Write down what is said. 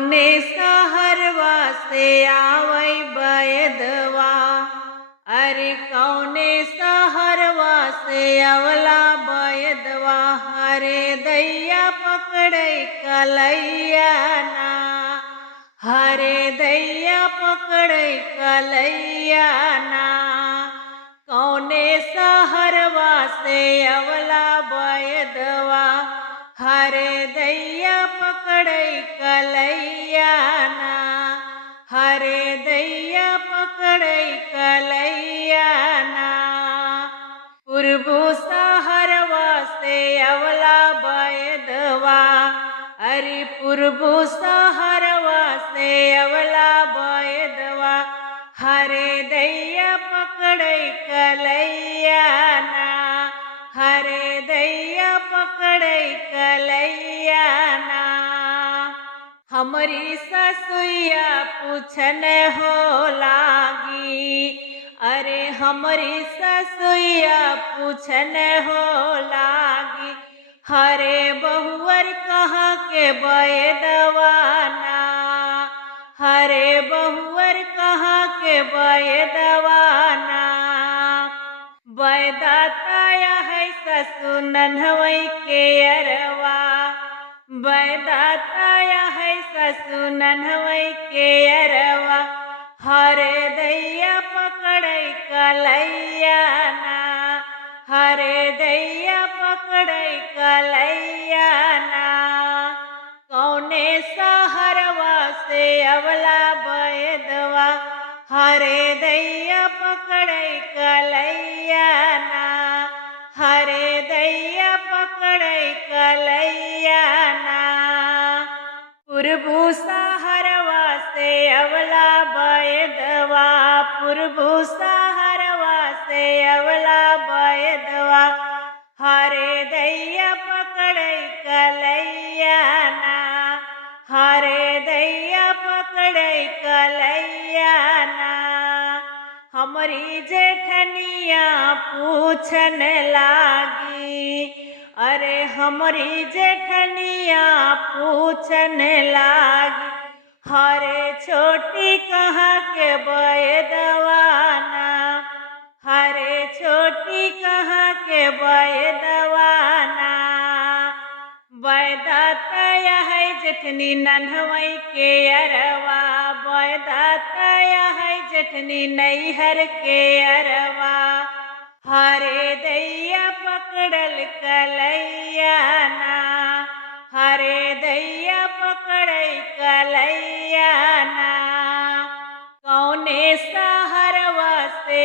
कौने सहरवा से आवै बैदवा, अरे कौने सहरवा से अवला बैदवा, हरे दैया पकड़े कलैया ना, हरे दैया पकड़े कलैया ना। कौने सहरवा से अवला बैदवा, हरे दैया पकड़े कलैया ना, हरे दैया पकड़े कलैया ना। पूर्वो सहरवा से अवला बैदवा, अरे पूर्वो सहरवा से अवला बैदवा, हरे दैया पकड़े कलैया ना, हरे दैया पकड़े कलैया ना। हमरी ससुइया पूछन हो लागी, अरे हमरी ससुइया पूछन हो लागी, हरे बहुवर कहाँ के बैदवा ना, हरे बहुवर कहाँ के बैदवा ना। बैदाताया है ससु नन्हवई के अरवा, बैदाताया है ससु नन्हवई के अरवा, हरे दैया पकड़े कलैया ना, हरे दैया पकड़े कलैया ना। कौने सहरवा से अवला बैदवा, हरे दैया पकड़े कलैया ना, हरे दैया पकड़े कलैया ना। पूर्वो सहरवा से अवला बैदवा, पूर्वो सहरवा से अवला बैदवा, हरे दैया पकड़े कलैया ना, हरे दैया पकड़े कलैया ना। हमरी जेठनिया पूछन लागी, अरे हमरी जेठनिया पूछन लागी, हरे छोटी कहाँ के बैदवा ना, हरे छोटी कहाँ के बैदवा ना। बैदाताया है जेठनी नन्हवई के अरवा, बैदाताया है जेठनी नैहर के अरवा, हरे दैया पकड़ल कलैया ना, हरे दैया पकड़े कलैया ना। कौने सहरवा से